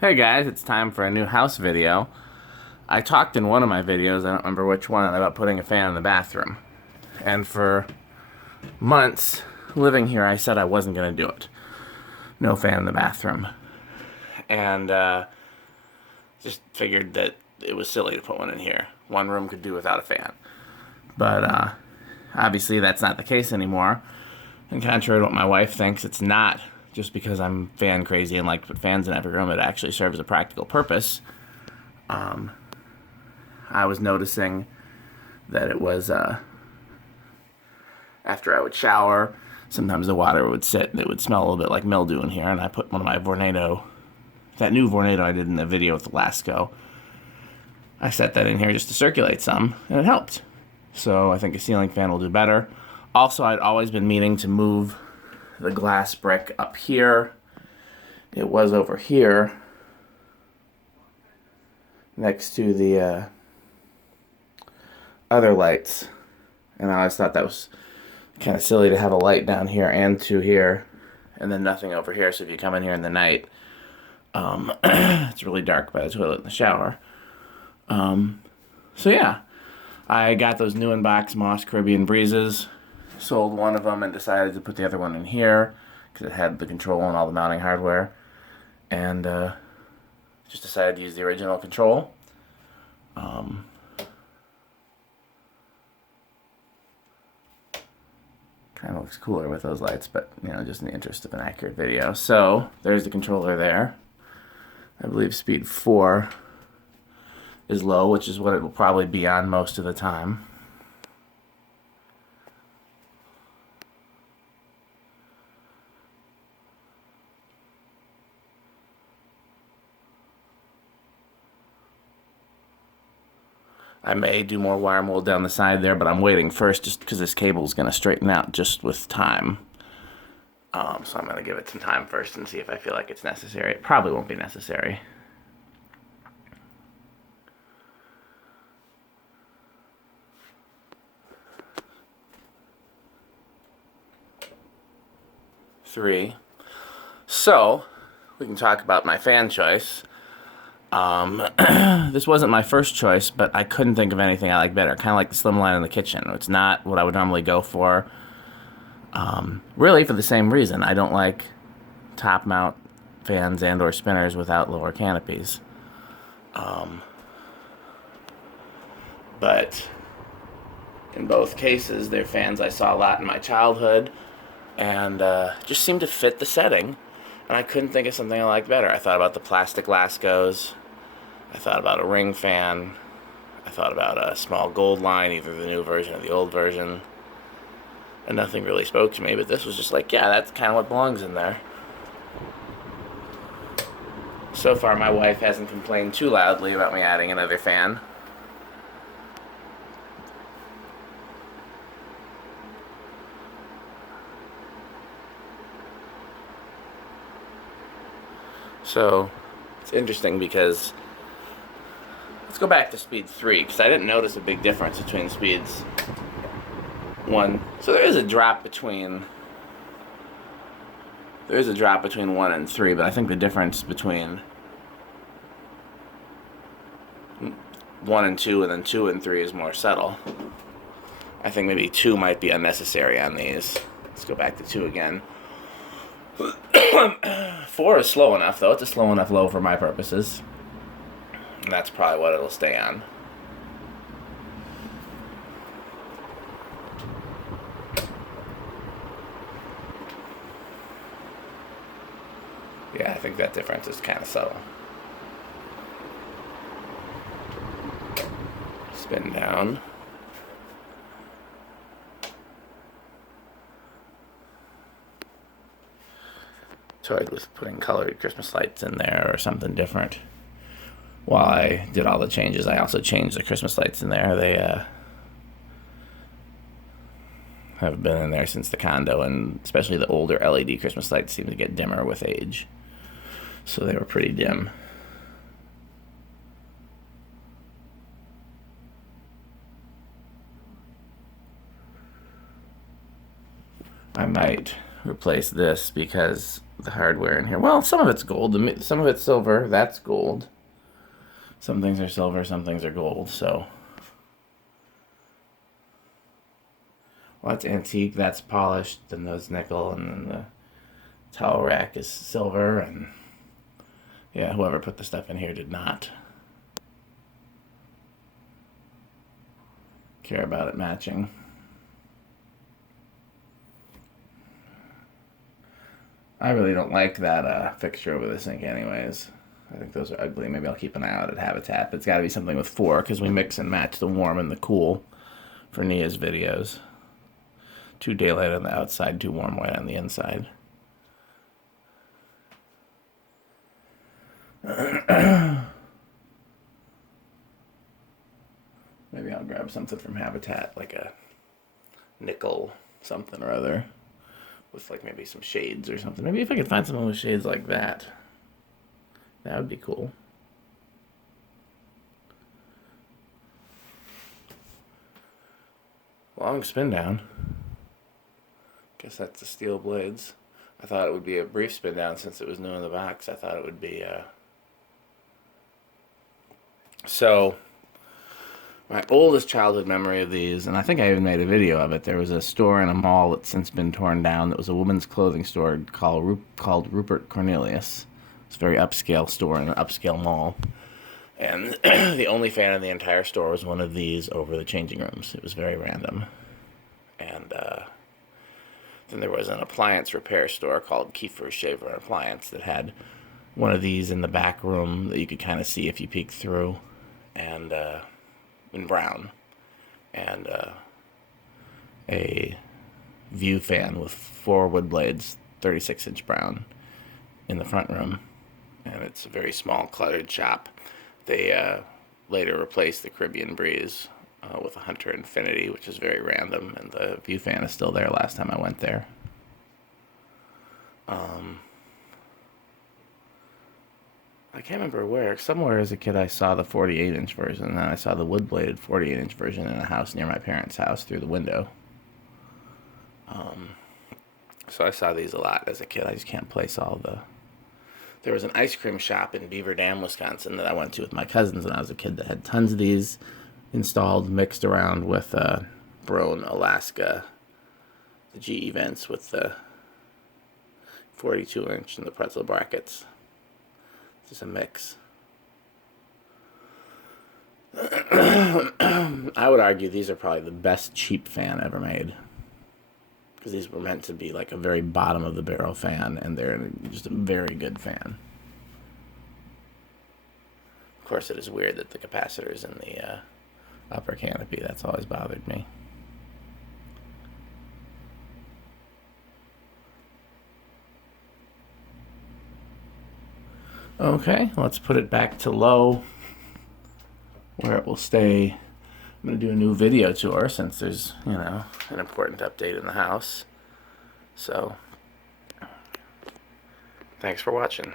Hey guys, it's time for a new house video. I talked in one of my videos, I don't remember which one, about putting a fan in the bathroom. And for months living here, I said I wasn't going to do it. No fan in the bathroom. And just figured that it was silly to put one in here. One room could do without a fan. But obviously that's not the case anymore. And contrary to what my wife thinks, it's not just because I'm fan crazy and like to put fans in every room. It actually serves a practical purpose. I was noticing that it was after I would shower, sometimes the water would sit and it would smell a little bit like mildew in here. And I put one of my Vornado, that new Vornado I did in the video with the Lasco, I set that in here just to circulate some, and it helped. So I think a ceiling fan will do better. Also, I'd always been meaning to move the glass brick up here. It was over here next to the other lights, and I always thought that was kind of silly to have a light down here and two here and then nothing over here. So if you come in here in the night, it's really dark by the toilet and the shower. So yeah, I got those new in-box Moss Caribbean Breezes, sold one of them and decided to put the other one in here because it had the control and all the mounting hardware, and just decided to use the original control. Kind of looks cooler with those lights, but you know, just in the interest of an accurate video. So there's the controller there. I believe speed 4 is low, which is what it will probably be on most of the time. I may do more wire mold down the side there, but I'm waiting first just because this cable is going to straighten out just with time. So I'm going to give it some time first and see if I feel like it's necessary. It probably won't be necessary. Three. So, we can talk about my fan choice. This wasn't my first choice, but I couldn't think of anything I like better. Kind of like the Slimline in the kitchen. It's not what I would normally go for. Really, for the same reason. I don't like top mount fans and or spinners without lower canopies. But in both cases, they're fans I saw a lot in my childhood and just seemed to fit the setting. And I couldn't think of something I liked better. I thought about the plastic Lascos. I thought about a ring fan. I thought about a small gold line, either the new version or the old version. And nothing really spoke to me, but this was just like, yeah, that's kind of what belongs in there. So far, my wife hasn't complained too loudly about me adding another fan. So, it's interesting because, let's go back to speed 3, because I didn't notice a big difference between speeds 1. So there is a drop between 1 and 3, but I think the difference between 1 and 2 and then 2 and 3 is more subtle. I think maybe 2 might be unnecessary on these. Let's go back to 2 again. 4 is slow enough, though. It's a slow enough low for my purposes. And that's probably what it'll stay on. Yeah, I think that difference is kind of subtle. Spin down. Toyed with putting colored Christmas lights in there or something different. While I did all the changes, I also changed the Christmas lights in there. They have been in there since the condo, and especially the older LED Christmas lights seem to get dimmer with age. So they were pretty dim. I might replace this because the hardware in here. Well, some of it's gold, some of it's silver. That's gold. Some things are silver, some things are gold. So, well, that's antique. That's polished. Then those nickel, and then the towel rack is silver. And yeah, whoever put the stuff in here did not care about it matching. I really don't like that fixture over the sink anyways. I think those are ugly. Maybe I'll keep an eye out at Habitat. But it's got to be something with 4 because we mix and match the warm and the cool for Nia's videos. 2 daylight on the outside, 2 warm white on the inside. Maybe I'll grab something from Habitat, like a nickel something or other, with like maybe some shades or something. Maybe if I could find something with shades like that, that would be cool. Long spin down. Guess that's the steel blades. I thought it would be a brief spin down since it was new in the box. I thought it would be So my oldest childhood memory of these, and I think I even made a video of it, there was a store in a mall that's since been torn down that was a women's clothing store called Rupert Cornelius. It's a very upscale store in an upscale mall. And the only fan in the entire store was one of these over the changing rooms. It was very random. And then there was an appliance repair store called Kiefer's Shaver and Appliance that had one of these in the back room that you could kind of see if you peeked through, and in brown, and a view fan with 4 wood blades, 36-inch brown, in the front room. And it's a very small, cluttered shop. They later replaced the Caribbean Breeze with a Hunter Infinity, which is very random, and the view fan is still there last time I went there. I can't remember where. Somewhere as a kid I saw the 48-inch version, and then I saw the wood-bladed 48-inch version in a house near my parents' house through the window. So I saw these a lot as a kid. I just can't place all the... There was an ice cream shop in Beaver Dam, Wisconsin that I went to with my cousins when I was a kid that had tons of these installed, mixed around with Brone, Alaska, the GE vents with the 42-inch and the pretzel brackets. Just a mix. I would argue these are probably the best cheap fan ever made, because these were meant to be like a very bottom of the barrel fan, and they're just a very good fan. Of course, it is weird that the capacitor's in the upper canopy. That's always bothered me. Okay, let's put it back to low, where it will stay. I'm going to do a new video tour since there's, an important update in the house. So, thanks for watching.